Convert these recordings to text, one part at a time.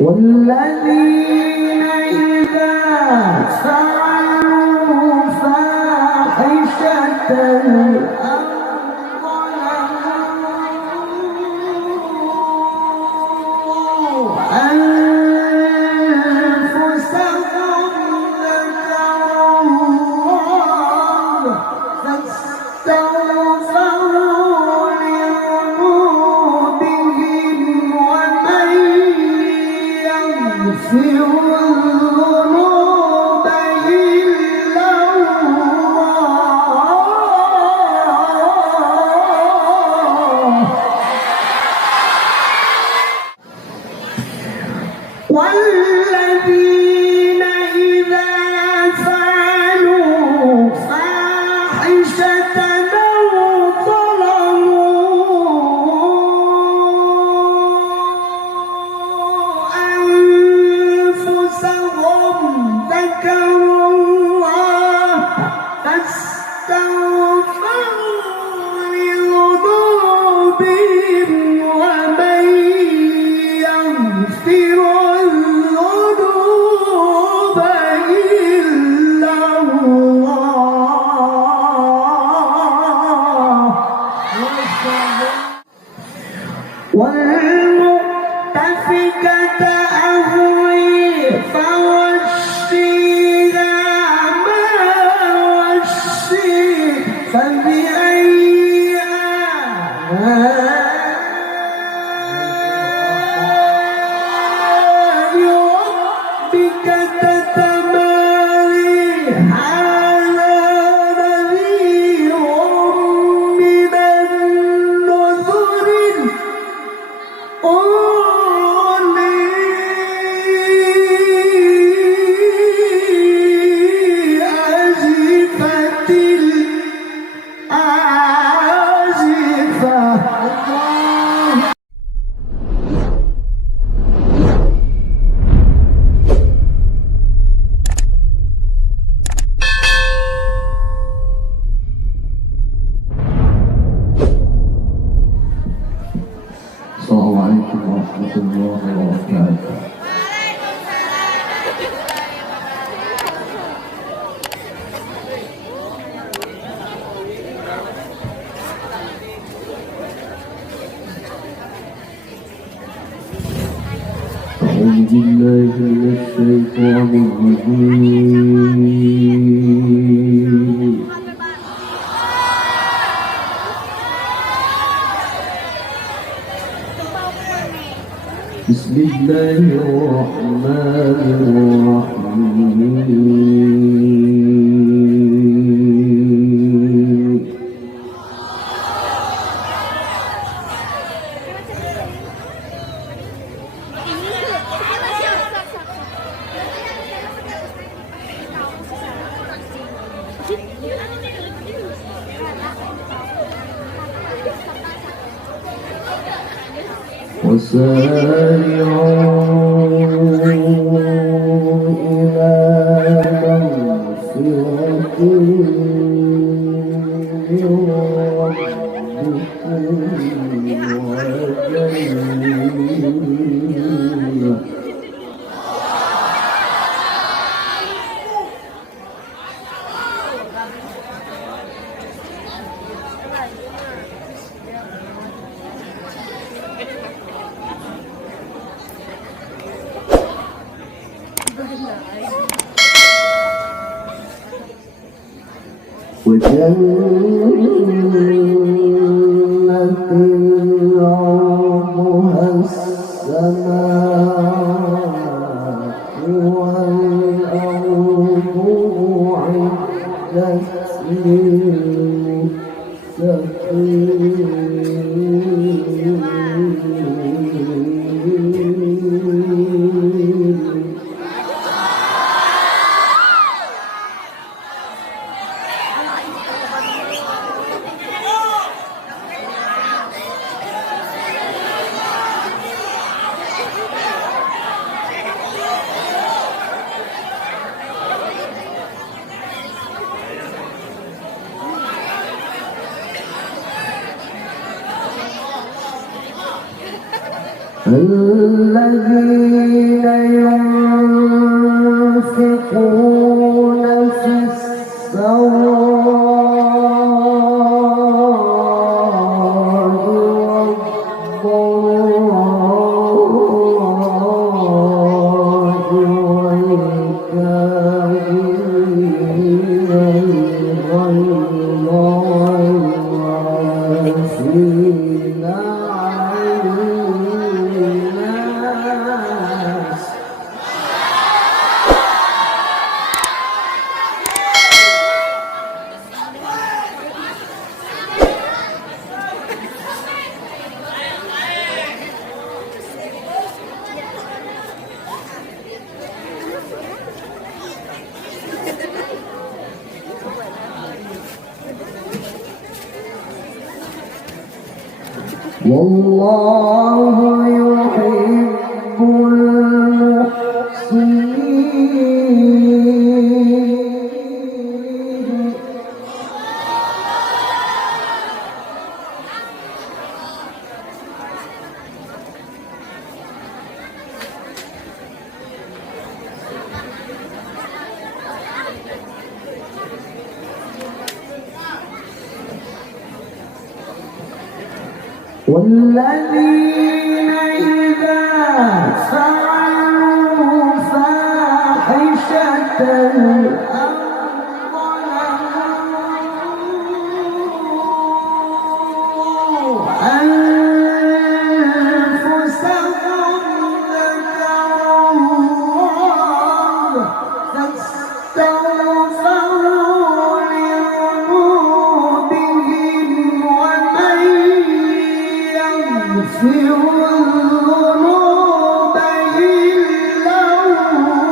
والذين إذا فعلوا فاحشة أو ظلموا أنفسهم ذكروا الله فاستغفروا لذنوبهم ومن يغفر الذنوب إلا الله والذين إذا فعلوا فاحشة أو ظلموا أنفسهم ذكروا الله فاستغفروا لذنوبهم ومن يغفر الذنوب إلا الله والمؤتفكة أهوي فغشيها ما غشي فبأي آلاء ربك تتماري هذا نذير من النذر أزفت الآزفة السلام عليكم ورحمة الله وبركاته. أعوذ بالله من الشيطان الرجيم. بسم الله الرحمن الرحيم. وسارعوا إلى مغفرة من ربكم وجنة عرضها السماء والأرض أعدت للمتقين. الذين والله يحب المحسنين والذين إذا فعلوا فاحشة أو ظلموا أنفسهم ذكروا الله فاستغفروا لذنوبهم ومن يغفر الذنوب إلا الله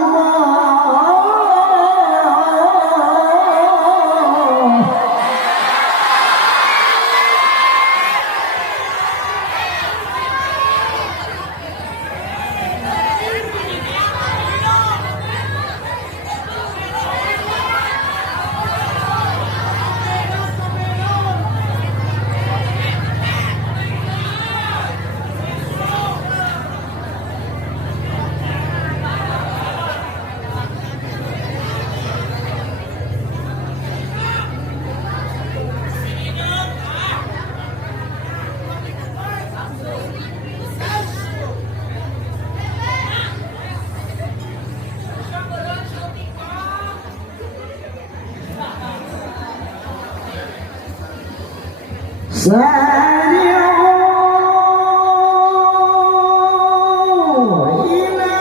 سارعوا إلى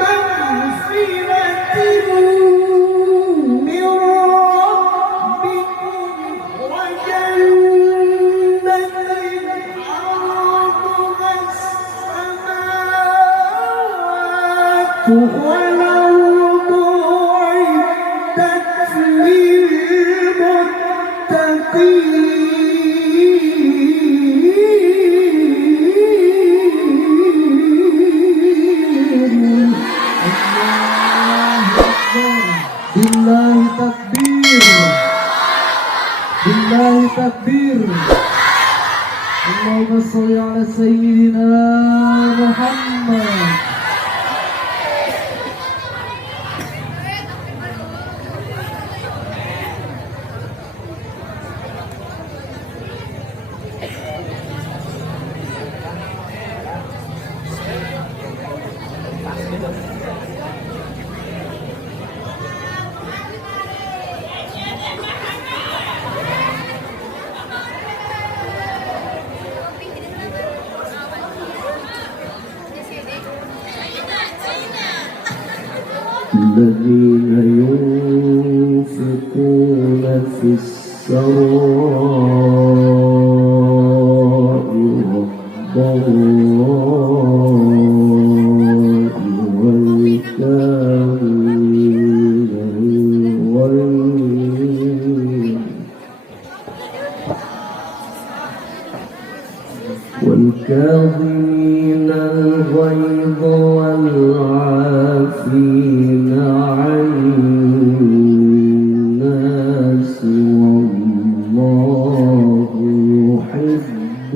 مغفرة من ربكم وجنة عرضها السماوات والأرض أعدت للمتقين بالله تكبير بالله تكبير اللهم صل على سيدنا محمد الذين ينفقون في السراء والضراء والكاظمين الغيظ والعافين عن الناس والله يحب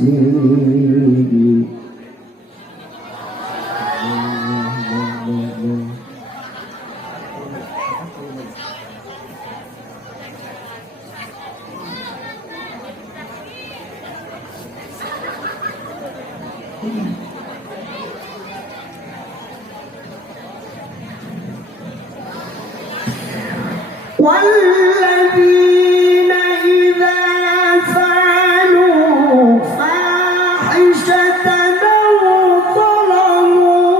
المحسنين والذين إذا فعلوا فاحشة أو ظلموا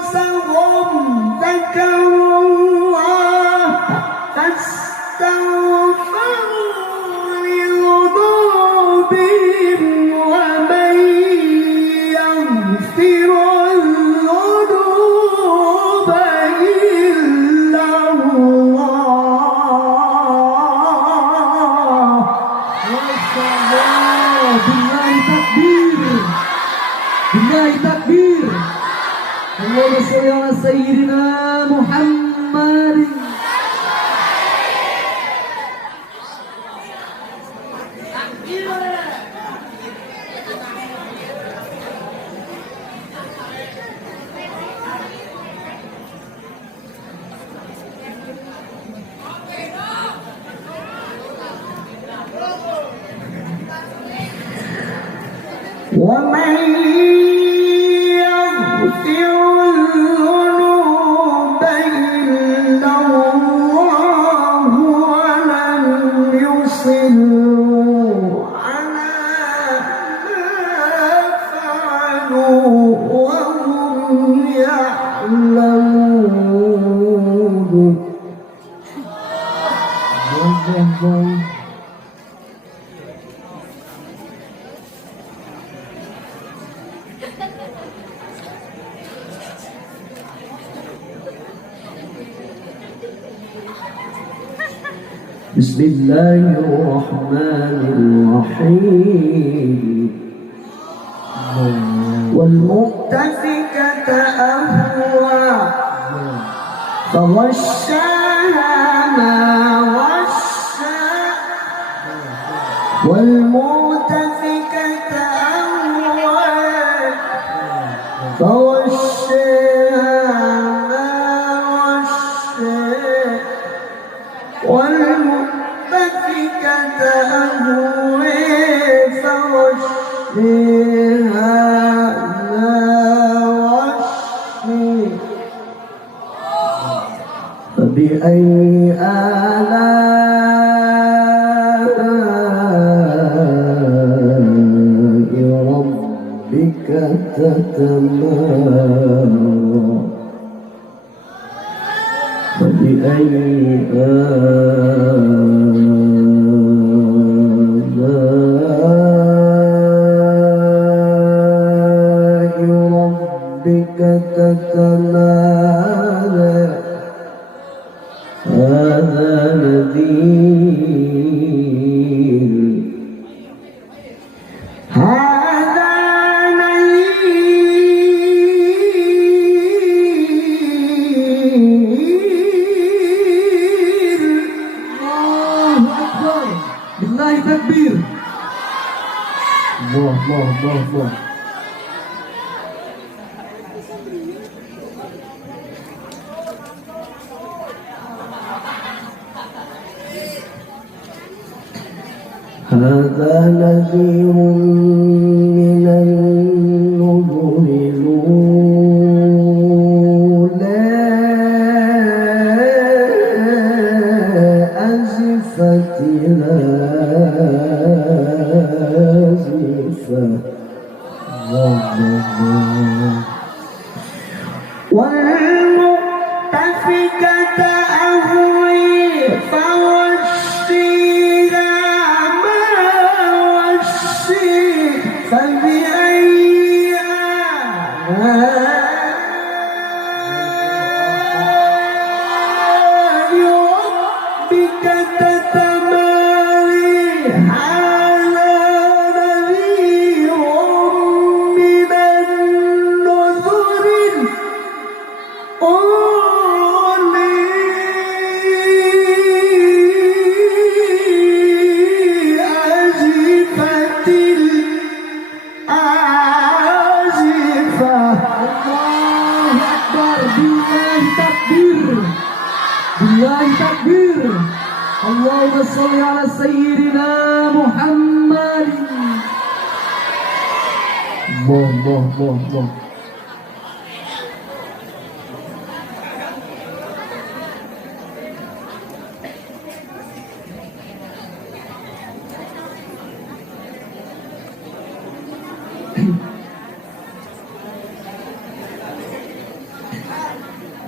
أنفسهم ذكروا الله فاستغفروا لذنوبهم ومن يغفر billahi takbir. Billahi takbir. Allahumma sholli ala sayyidina Muhammad. ومن يغفر الذنوب إلا الله ولم يصروا على ما فعلوا وهم يعلمون. بسم الله الرحمن الرحيم. والمؤتفكة أهوى فغشاها ما غشى. والمؤتفكة أهوى فغشاها ما غشى. والمؤتفكة أهوى فغشاها ما غشى. فبأي آلاء ربك تتمارى. فبأي آلاء ربك تتمارى. هذا نذير. هذا نذير. الله أكبر. بالله تكبير. الله الله الله الله. هذا نذير من النذر الأولى. أزفت آزفة. والمؤتفكة أهوى فغشيها ما غشي. فبأي آلاء ربك تتمارى. هذا نذير من النذر الأولى. أزفت الآزفة. الله أكبر. بالله تكبير. بالله تكبير. اللهم صل على سيدنا محمد. الله الله الله الله.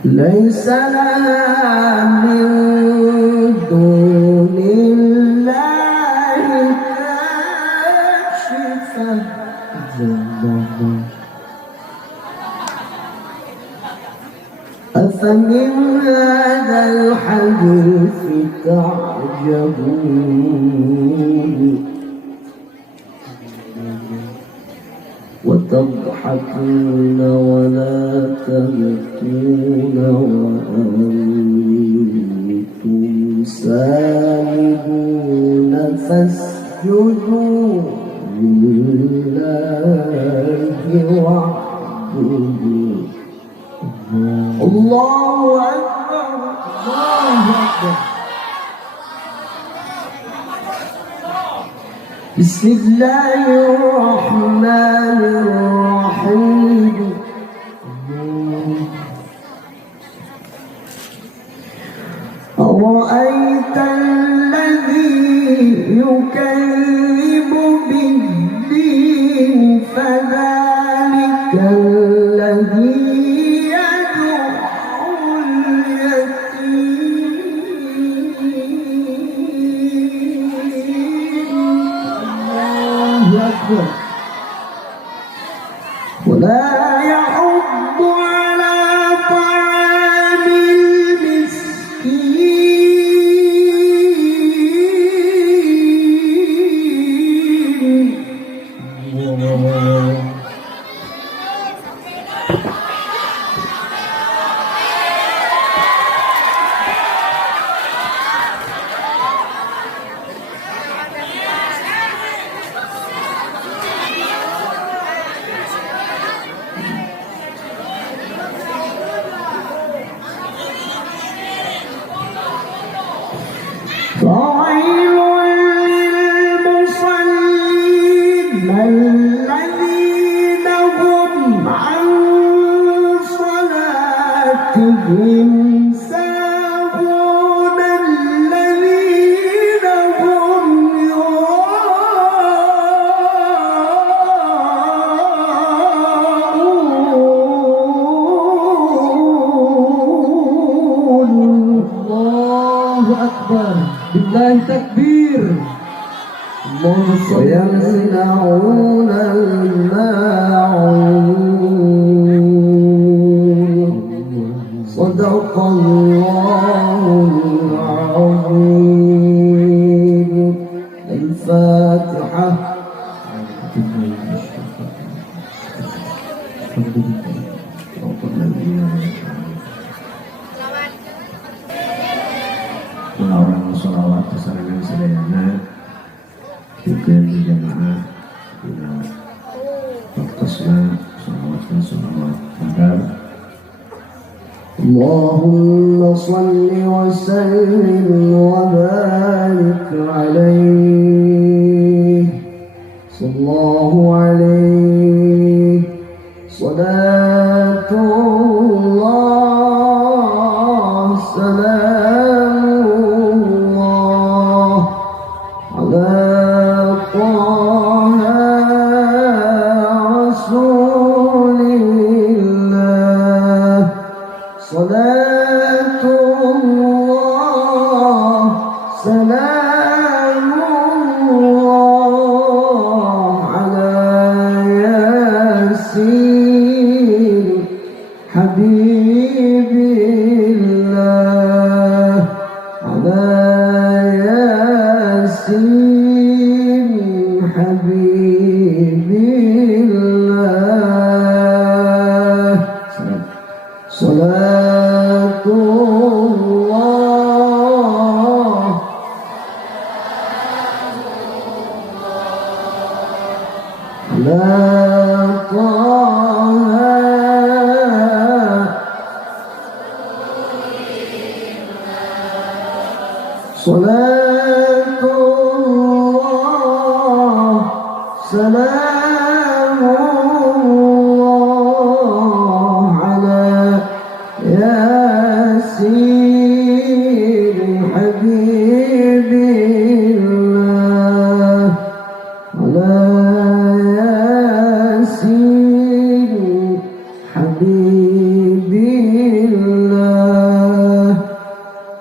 ليس لها من دون الله كاشفة. أفمن هذا الحديث تعجبون. تعدون ولا تبكون وأنتم سامدون فاسجدوا لله واعبدوا الله أكبر الله أكبر بسم الله الرحمن الرحيم أرأيت الذي يكذب بالدين فذلك الذي يدعو اليتيم ولا يحض على طعام المسكين فويل للمصلين الذين هم عن صلاتهم ساهون الذين هم يراءون الله أكبر بالله تكبير ويمنعون الماعون صدق الله العظيم الفاتحة orang sholawat kesarangan sedayana juga berjamaah bila waktasna sholawat kadar Allahumma salli wa sallim wa barik alaih sallallahu alaihi salatullah salamullah ala taha rasulillah salatullah salamullah ala yasin habibillah ala yasin habibillah salatullah ala taha salatullah salamullah ala yasin habibillah ala yasin habibillah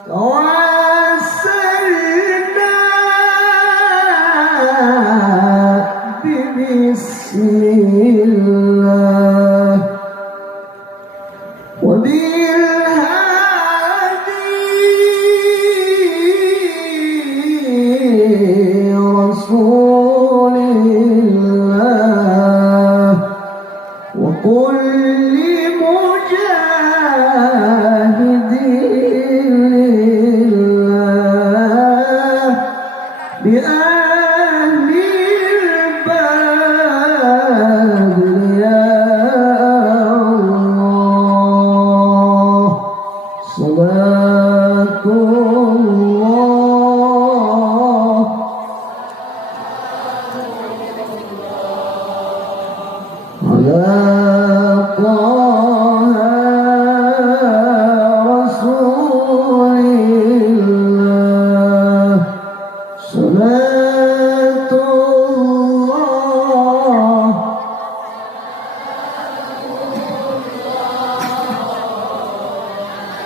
tawassalna bismillah wa bilhadi rasulillah wa بأهل البدر يا الله صلاة الله على طه رسول الله صلاة الله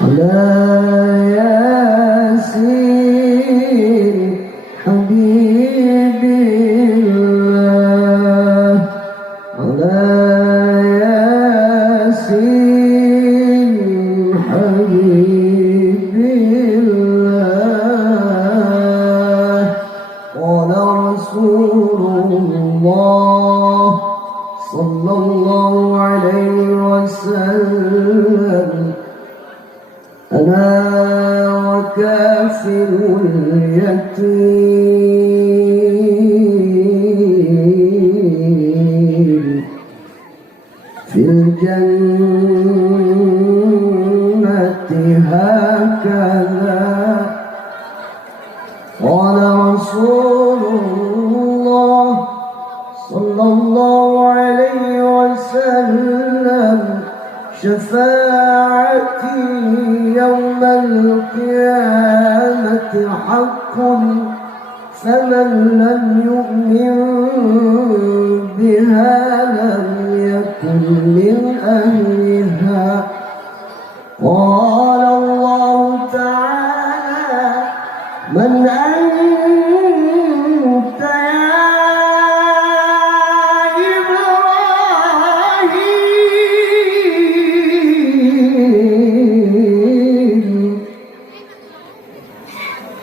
على ياسين حبيب الله على ياسين حبيب الله قال رسول الله صلى الله عليه وسلم أنا وكافر اليتيم في الجنة هكذا قال رسول الله صلى الله عليه وسلم شفاعتي يوم القيامة حق فمن لم يؤمن بها لم يكن من أهلها قال الله تعالى من أنت يا إبراهيم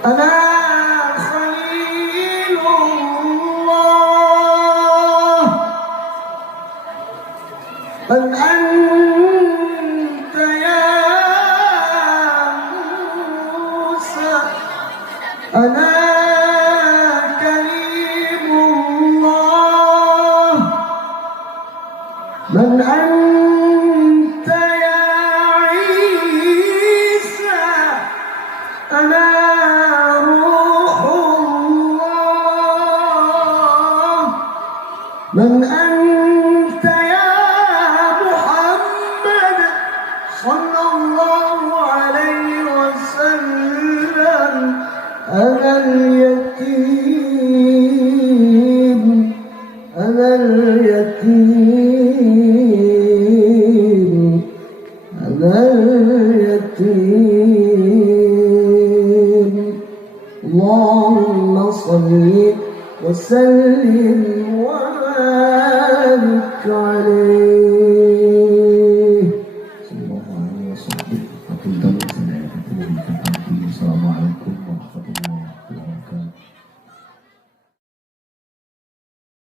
أنا خليل الله من أنت يا موسى أنا كريم الله من أنت يا عيسى أنا روح الله من أنت يا محمد صلى الله عليه وسلم أنا اليتيم أنا اليتيم أنا اليتيم اللهم صل وسلم وبارك عليه